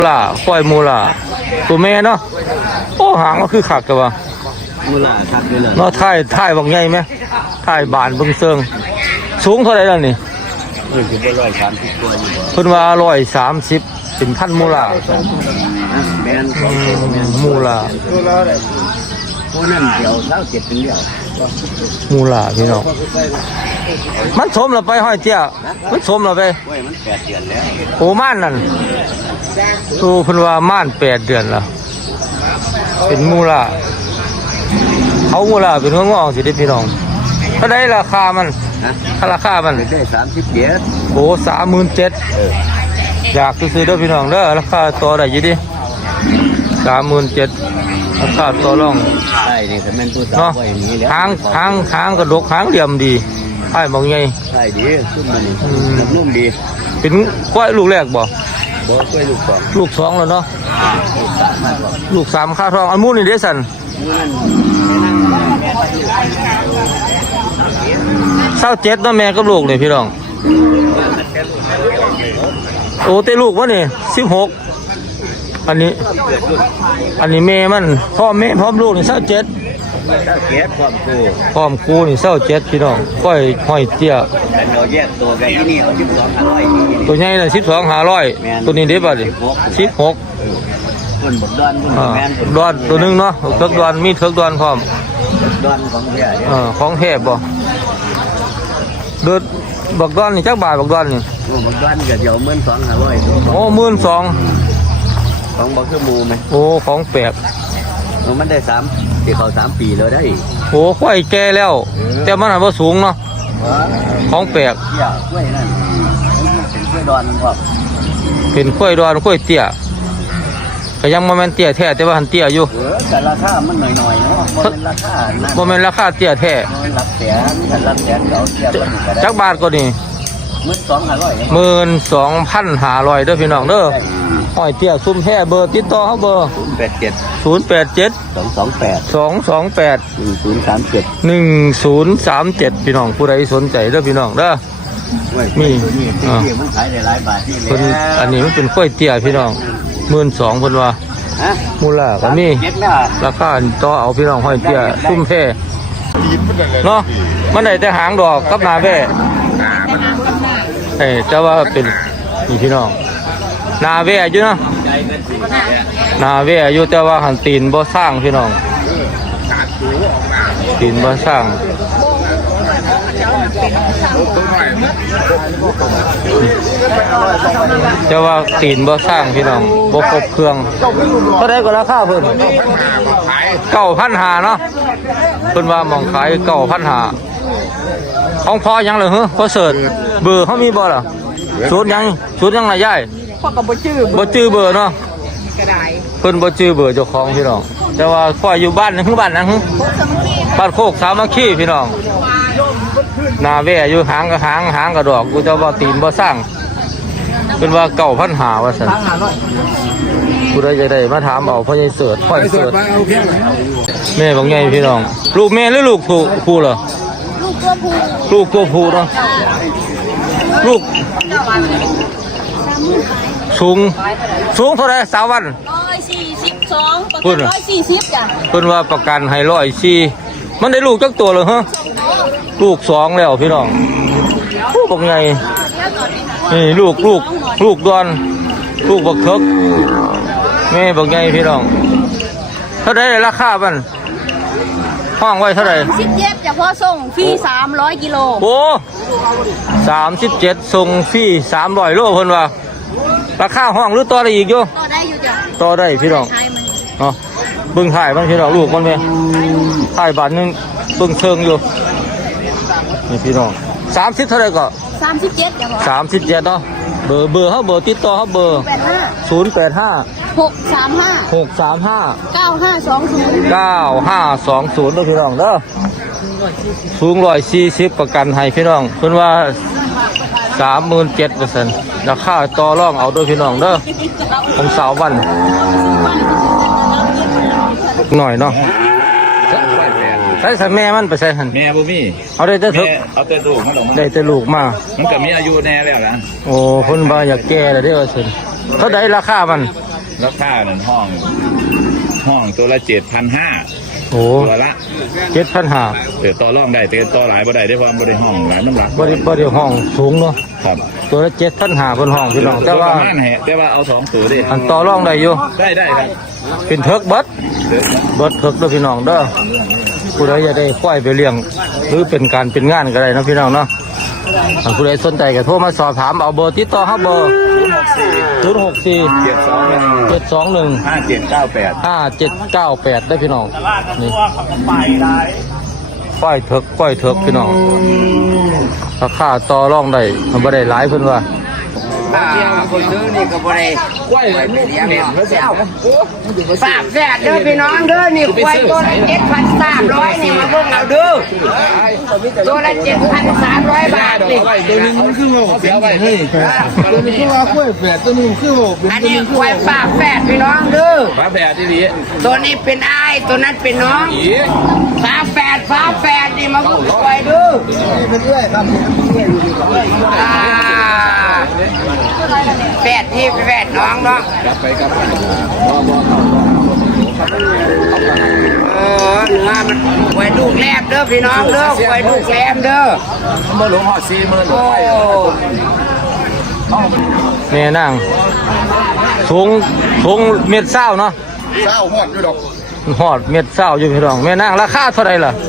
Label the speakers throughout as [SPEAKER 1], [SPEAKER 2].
[SPEAKER 1] ล่าควายมูล่าตัวแม่เนาะโอ้หางก็คือขักกันวะ
[SPEAKER 2] มูล่าครับนี่เลย
[SPEAKER 1] เนาะท่ายบักใหญ่ไหมท่ายบานเบิ่งเซิงสูงเท่าไหร่แล้วนี่
[SPEAKER 2] คือเป็น130ตัวอยู่
[SPEAKER 1] เพิ่นว่า130เป็นพันมูล่า
[SPEAKER 2] แม่น
[SPEAKER 1] มูล่า
[SPEAKER 2] ตัวนั้นเดี๋ยว27เป็นเดียว
[SPEAKER 1] มูล่าพี่น้องมันสมแล้วไปห้อยเจ้ามันสมแล้วไป
[SPEAKER 2] มัน8เดือนแล้ว
[SPEAKER 1] โอ้ม่านนั่นตัวเพิ่นว่าม่าน8เดือนแล้วเป็นมูล่าเขามูล่าเป็นงอกๆสิได้พี่น้องถ้าได้ราคามันถ้าราคามัน
[SPEAKER 2] ได้37
[SPEAKER 1] โอ้37,000อยากซื้อเด้อพี่น้องเด้อราคาต่อได้อยู่ดิ37,000ราคาต่อรอง
[SPEAKER 2] ใช่นี่ถ้าแม่นผู้สาวก็อย่างนี้แล้ว
[SPEAKER 1] หางกระดกหางเหลี่ยมดีไอ้มองไง
[SPEAKER 2] ใช่ดีซุ่มมันนี่นุ่มดี
[SPEAKER 1] เป็นควายลูกแรกบ่
[SPEAKER 2] กล้วย
[SPEAKER 1] ลูก2แล้วเนาะลูก3ค่าทองอันมูนี่เด้สั่น27เนาะแม่กับลูกนี่พี่น้องโอ้เต้ลูกวะนี่16อันนี้แม่มันพ่อแม่พร้อมลูกนี่27พร้อมกูนี่27พี่น้องก้อยห้อยเตี้ย
[SPEAKER 2] เราแยกตัวกันที่นี่เขา12,500
[SPEAKER 1] ตัวใหญ่น่ะ12,500ตัวนี้เด้บ่ดิ16
[SPEAKER 2] คนบดดอนแม่น
[SPEAKER 1] ดอนตัวนึงเนาะเถิกดอนมีเถิกดอนพร้อม
[SPEAKER 2] ดอนของแท้
[SPEAKER 1] ของแท้บ่เดือดบักดอนนี่จักบาทบักดอนนี่
[SPEAKER 2] บักดอนก็เดี๋ยว12,500
[SPEAKER 1] โอ้12,000
[SPEAKER 2] ของบักคือหมูมั้ย
[SPEAKER 1] โอ้ของแปลก
[SPEAKER 2] มันได้3สิเข้า3ปีแล้วได้
[SPEAKER 1] โอ้ควายแก่แล้วแต่มันบ่สูงเนาะของแปลก
[SPEAKER 2] กล้วยนั่นเป็นกล้วยดอนครับ
[SPEAKER 1] เป็นกล้วยดอนกล้วยเตี้ยก็ยังบ่แม่นเตี้ยแท้แต่ว่าหันเตี้ยอยู่
[SPEAKER 2] แต่ราคามันหน่อยๆเนาะบ่เป็นราคา
[SPEAKER 1] บ่แม่นราคาเตี้ยแท้
[SPEAKER 2] หลักแสนเอาเทียบกันก็ได้
[SPEAKER 1] จักบาทก็นี่12,500เด้อพี่น้องเด้อห้อยเตี้ยซุ่มแท้เบอร์ติดต่อเฮาเบอร์087 228 1037พี่น้องผู้ใดสนใจเด้อพี่น้องเด้อมี
[SPEAKER 2] มันขายได้หลายบาทนี่แหละ
[SPEAKER 1] อันนี้มันเป็นกล้วยเตี้ยพี่น้อง12,000เพิ่นว่ามูลค่าก็มีราคาต่อเอาพี่น้องห้อยเตี้ยซุ่มแท้เนาะมันได้แต่หางดอกกับหน้าแว่แต่ว่าเป็นนี่พี่น้องหน้าแว่อยู่เนาะหน้าแว่อยู่แต่ว่าหันตีนบ่สร้างพี่น้องตีนบ่สร้างแต่ว่าตีนบ่สร้างพี่น้องบ่ครบเครื่องก็ได้ก็ราคาเพิ่น9,500เนาะเพิ่นว่ามองขาย9,500ของพอยังเหรอฮะพอเสิร์ชเบอร์เขามีบ่ล่ะชุดยังล่ะยาย
[SPEAKER 3] พ่อก็บ่ชื่
[SPEAKER 1] อเบอร์เนาะเพิ่นบ่ชื่อเบอร์เจ้าของพี่น้องแต่ว่าพ่ออยู่บ้านนึงบ้านนั้นบ้านโคกสามัคคีพี่น้องหน้าแว่อยู่หางกระดอกกูจะว่าตีนบ่สร้างเป็นว่า9,500ว่าซั่นผู้ใดจะได้มาถามเอาพ่อใหญ่เสิร์ชพ่อใหญ่เสิร์ชแม่บอกไงพี่น้องลูกแม่หรือลูกผู้เหรอลูกตัวผู้เนาะลูกสูงเท่าไรสาววัน
[SPEAKER 3] 142ประกัน140จ้ะ
[SPEAKER 1] เพิ่นว่าประกันให้140มันได้ลูกจักตัวเหรอฮะลูก2แล้วพี่น้องผู้บอกไงนี่ลูกดอนลูกบักเถิกแม่บอกไงพี่น้องเท่าไรราคามันห้องไว้เท่าไร
[SPEAKER 3] 17จะพอส่งฟรี300กิโล
[SPEAKER 1] โอ้37ส่งฟรี300โลเพิ่นว่าราคาห้องหรือต่อได้อีกอยู่
[SPEAKER 3] ต่อได้อยู่จ้ะ
[SPEAKER 1] ต่อได้พี่น้องเนาะเบิ่งถ่ายมันพี่น้องลูกมันแม่ถ่ายบาทนึงเบิ่งเชิงอยู่นี่พี่น้อง30เท่าไรก็
[SPEAKER 3] 37จ้ะ
[SPEAKER 1] 37เนาะเบอร์เฮาเบอร์ติดต่อเฮาเบอร์085 635 9520เด้อพี่น้องเด้อสูง140ประกันให้พี่น้องเพิ่นว่า37,000ราคาต่อรองเอาด้วยพี่น้องเด้อของสาววันหน่อยเนาะใช้แม่มันไปใช้หัน
[SPEAKER 2] แม่บ่มี
[SPEAKER 1] เอาได้แต่ถึก
[SPEAKER 2] เอาแต่ลูกมัน
[SPEAKER 1] ได้แต่ลูกมา
[SPEAKER 2] มันก็มีอายุแน่แล้วนะ
[SPEAKER 1] โอ้คนบ่อยากแก่แล้วเด้อสิเท่าใดราคามัน
[SPEAKER 4] ราคาหนึ่งห้องตัวละ7,500
[SPEAKER 1] โอ้
[SPEAKER 4] ตัวละ
[SPEAKER 1] 7,500
[SPEAKER 4] ต่อรองได้แต่ต่อหลายบ่ได้ได้เพราะบ่ได้ห้องหลายน้ำหลัก
[SPEAKER 1] บ่ได้ห้องสูงเนาะ
[SPEAKER 4] ครับ
[SPEAKER 1] ตัวละ7,500เพิ่นห้องพี่น้องแต่ว่า
[SPEAKER 4] ประมาณแหะแต่ว่าเอา2ตัวดิ
[SPEAKER 1] อันต่อรองได้อยู่
[SPEAKER 4] ได้ครับ
[SPEAKER 1] เป็นเถิกเบิดเถิกเด้อพี่น้องเด้อผู้ใดอยากได้ควายไปเลี้ยงหรือเป็นการเป็นงานก็ได้นะพี่น้องเนาะผู้ใดสนใจก็โทรมาสอบถามเอาเบอร์ติดต่อครับเบอร์064 721
[SPEAKER 4] 5798
[SPEAKER 1] ได้พี่น้องนี่ควายเถิกพี่น้องราคาต่อรองได้มันบ่ได้หลายเพิ่นว่า
[SPEAKER 2] คนซื้อนี่ก็บ่ได้กล้วยเลยเลี้ยงแล้วเจ้าฝากแฝดเด้อพี่น้องเด้อนี่กล้วยตัวละ7,300นี่มาเบิ่งเอาเด้อตัวละ7,300 บาทนี่
[SPEAKER 5] ตัวนี้มันคือว่าเสียไปเฮ้ยตัวนี้คือว่ากล้วยแฝดตัวนี้คือว่าเป็น
[SPEAKER 2] อันนี้กล้วยฝากแฝดพี่น้องเด้อ
[SPEAKER 4] ฟ้าแผ่ที่นี่
[SPEAKER 2] ตัวนี้เป็นอ้ายตัวนั้นเป็นน้องฝาแฝดนี่มาบุกคอยดู
[SPEAKER 5] เป็นเรื่อยครับ
[SPEAKER 2] แฝดที่แฝดน้องเนาะเนื้อมันคอยดูแลบเด้อพี่น้องเด้อคอยดูแลบเด้อ
[SPEAKER 4] มาหลวงหอด40,000
[SPEAKER 2] โอ้
[SPEAKER 1] แม่นางสูงเม็ดเศร้าเนาะ
[SPEAKER 5] เศร้าหอดอยู่ดอก
[SPEAKER 1] หอดเม็ดเศร้าอยู่พี่น้องแม่นางราคาเท่าไหร่ล่ะ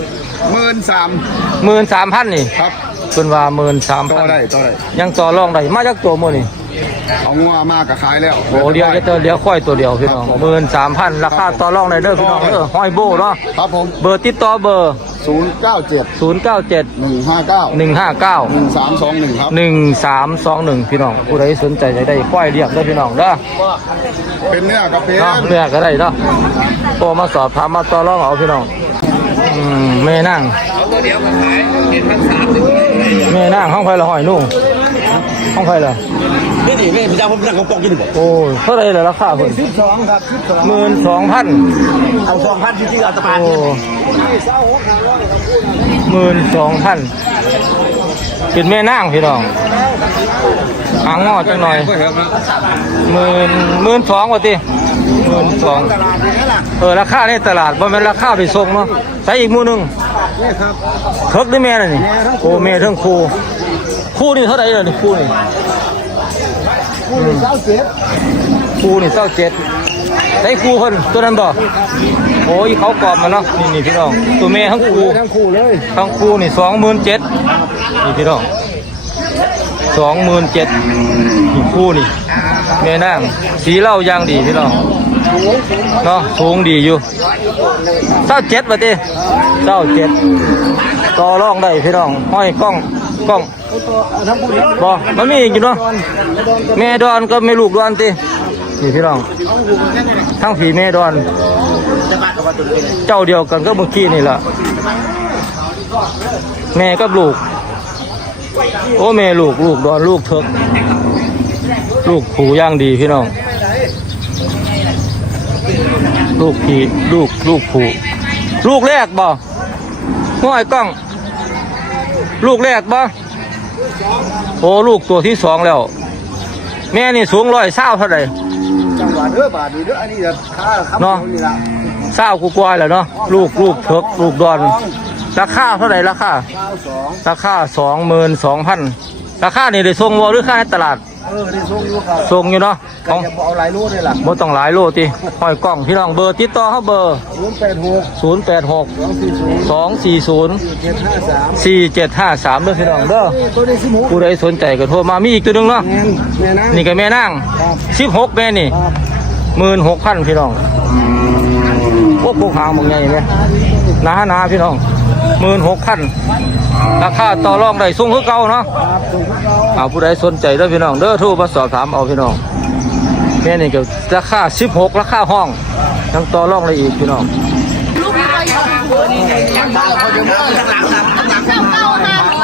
[SPEAKER 1] 13,000นี่
[SPEAKER 5] ครับ
[SPEAKER 1] เพิ่นว่า
[SPEAKER 5] ต่อได้
[SPEAKER 1] 13,000ยังต่อรองได้มาจากตัวมื้อนี่
[SPEAKER 5] เอางัวมากกับขายแล้ว
[SPEAKER 1] โอ้เดียวจะเดียวค่อยตัวเดียวพี่น้อง13,000ราคาต่อรองได้เด้อพี่น้องห้อยโบเนาะ
[SPEAKER 5] ครับผม
[SPEAKER 1] เบอร์ติดต่อเบอร์
[SPEAKER 5] 097
[SPEAKER 1] 097
[SPEAKER 5] 159
[SPEAKER 1] 159
[SPEAKER 5] 1321ครับ
[SPEAKER 1] 1321พี่น้องผู้ใดสนใจจะได้ควายเลี้ยงได้อพี่น้องเด้อ
[SPEAKER 5] เป็นเนื้อกับเป็น
[SPEAKER 1] เนาะเลือกก็ได้เนาะโทรมาสอบถามมาต่อรองเอาพี่น้องแม่นั่ง
[SPEAKER 4] ตัวเดียวก็ขาย7,300
[SPEAKER 1] แม่นั่งห้องไฟละหอยนุ่งห้องไฟละ
[SPEAKER 4] นี่ดิแม่พี่จ้าผมนั่งกองกินบ่
[SPEAKER 1] โอ้เท่าไรเลยราคาเพิ่น
[SPEAKER 5] 12ครับ12
[SPEAKER 1] 12,000
[SPEAKER 4] เอา2,000จริงๆเอาตะปา
[SPEAKER 1] โอ้12,000เป็นแม่นั่งพี่น้องหางงอจังหน่อย12,000ว่าติ12,000ราคาในตลาดบ่แม่นราคาไปส่งเนาะใส่อีกหมู่นึง
[SPEAKER 5] นี่ครับ
[SPEAKER 1] เทิกได้แม่น่ะนี่โอ้แม่ทั้งคู่นี่เท่าไหร่ล่ะนี่คู่นี่
[SPEAKER 5] ผู้นี้27
[SPEAKER 1] คู่นี่27ได้คู่เพิ่นตัวนั้นบ่โอ้ยเขากรอบมาเนาะนี่พี่น้องตัวแม่ทั้งคู่
[SPEAKER 5] ทั้งคู่เลย
[SPEAKER 1] ทั้งคู่นี่27,000นี่พี่น้อง27,000นี่คู่นี่แม่นางสีเหล้าย่างดีพี่น้องเนาะสูงดีอยู่27บ่ติ27ต่อรองได้พี่น้องห้อยกล้องบ่มันมีอีกอยู่เนาะแม่ดอนก็ไม่ลูกดอนตินี่พี่น้องทั้งผีแม่ดอนเจ้าเดียวกันก็เมื่อกี้นี่ล่ะแม่กับลูกโอ้แม่ลูกดอนลูกเถิกลูกผูย่างดีพี่น้องลูกผีลูกผูลูกแรกบ่ห้อยกล้องลูกแรกบ่โอ้ลูกตัวที่สองแล้วแม่นี่สูง120เท่าไหร่
[SPEAKER 5] จังหวะเด้อบาทนี้เด้ออันนี้ค่าครับ
[SPEAKER 1] เนาะ
[SPEAKER 5] นี่ล่ะ
[SPEAKER 1] เศร้ากว่าๆแล้วเนาะลูกเถิกลูกดอนราคาเท่าไหร่ราคา
[SPEAKER 5] 22
[SPEAKER 1] ราคา22,000ราคานี่ได้ส่งบ่หรือค่าในตลาด
[SPEAKER 5] ได้ส่งอยู่ครับ
[SPEAKER 1] ส่งอยู่เนาะข
[SPEAKER 5] ก็
[SPEAKER 1] อง
[SPEAKER 5] จะบ่เอาหลายโลได้ล่ะ
[SPEAKER 1] บ่ต้องหลายโลติห้อยกล้องพี่น้องเบอร์ติดต่อเฮาเบอร์
[SPEAKER 5] 086
[SPEAKER 1] 086
[SPEAKER 5] 240
[SPEAKER 1] 240
[SPEAKER 5] 753
[SPEAKER 1] 4753เด้อพี่น้องเด้อ
[SPEAKER 5] ตัวนี้16
[SPEAKER 1] ผู้ใดสนใจก็โทรมามีอีกตัวหนึงเนาะ
[SPEAKER 5] แม่นะ
[SPEAKER 1] นี่ก็แม่นาง
[SPEAKER 5] ครับ
[SPEAKER 1] 16แม่นี่
[SPEAKER 5] ครับ
[SPEAKER 1] 16,000พี่น้องโอ้พวกหางบางใหญ่ไหมหนาพี่น้อง16,000ราคาต่อรองได้สูงคือเก่าเนาะ
[SPEAKER 5] ครับส่งพวกเรา
[SPEAKER 1] เอาผู้ใดสนใจเด้อพี่น้องเด้อโทรมาสอบถามเอาพี่น้องแม่นี่ก็ราคา16ราคาห้องยังต่อรองได้อีกพี่น้อง
[SPEAKER 3] ลูกอะไรอยู่เจ้าเก้า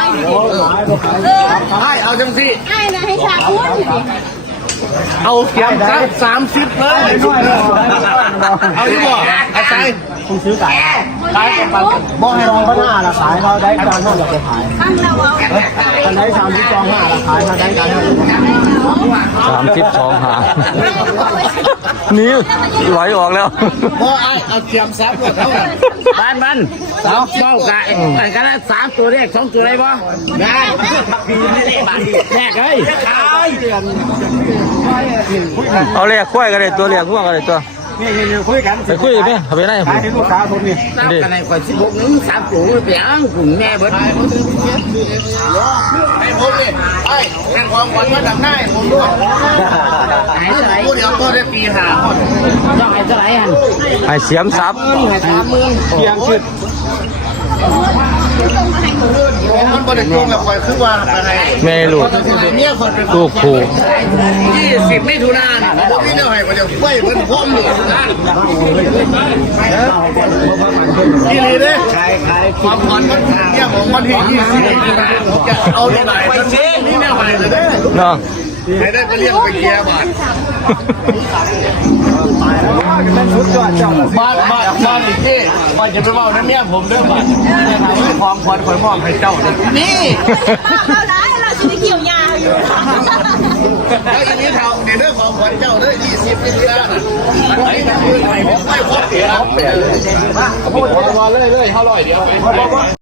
[SPEAKER 3] 500
[SPEAKER 4] ให้เอาจังสิ
[SPEAKER 3] ให้นะให้ชาคุณ
[SPEAKER 4] เอาเสียม30เลย
[SPEAKER 5] เอาที่บ่อาศัย
[SPEAKER 3] คุณซื้อไก่ขายกันบอกให้เรา5ละขายเราได้การเราจะขายอันไหน30จอง5ละขายเราได้การ
[SPEAKER 1] 32หานี่ไหลออกแล้ว
[SPEAKER 5] บ่เอาเตรียมซับก่อนเท่ากัน
[SPEAKER 2] บ้านสาวเบ้ากะอันกันละ3ตัวเลข2ตัวได้บ่ได้แรกเฮ้ยขาย
[SPEAKER 1] เอาแลกควายกันเลยตัวแลกง่วงกันเลยตัว
[SPEAKER 3] นี่คุยกัน
[SPEAKER 1] ไปคุยไหมเอาไปไหน
[SPEAKER 3] ขายให้ลูกค้าคนนี้
[SPEAKER 2] 3กันในกว่า16นึง3ตัวไปอ้างคุณแม่เบิด
[SPEAKER 5] ไอ้ผมนี่ไอ้แข่งความหวังมาดังหน้าผมด้วย
[SPEAKER 2] หายไหล
[SPEAKER 5] พูดเดี๋ยวตัวได้ปีหา
[SPEAKER 2] จ้องให้เท่าไหร่หั่น
[SPEAKER 1] ให้เสียมซับ
[SPEAKER 2] ให้30,000
[SPEAKER 5] เพียงขึ้นมันบริจงกับคอยคือว่าอะไร
[SPEAKER 1] แม่ลูก
[SPEAKER 5] เนี่ยคนเป็น
[SPEAKER 1] ลูกผู
[SPEAKER 2] 20มิถุนายน
[SPEAKER 5] นี่เนี่ยให้มันจะไฟเหมือนพ่อมอยู่กี่ลีเนี่ยความผ่อนมันเนี่ยของวันที่20จะเอาที่ไหนนี่เนี่ยไปเลยเด้
[SPEAKER 1] เนาะ
[SPEAKER 5] ให้ได้ไปเรียกไปเกียร์บ้านบ้านอีกที่บ้านจะไปเมาน้ำเมียผมเด้อบ้านความผ่อนคอยมอบให้เจ้าเลยนี่
[SPEAKER 3] เราได้เราจะไปเกี่ยวยาอยู่
[SPEAKER 5] แล้วอันนี้เท่าในเรื่องของผ่อนเจ้าเด้อ20ปีแล้วนะไม่พอเสียพูดมาเรื่อยๆเท่าไหร่เดียว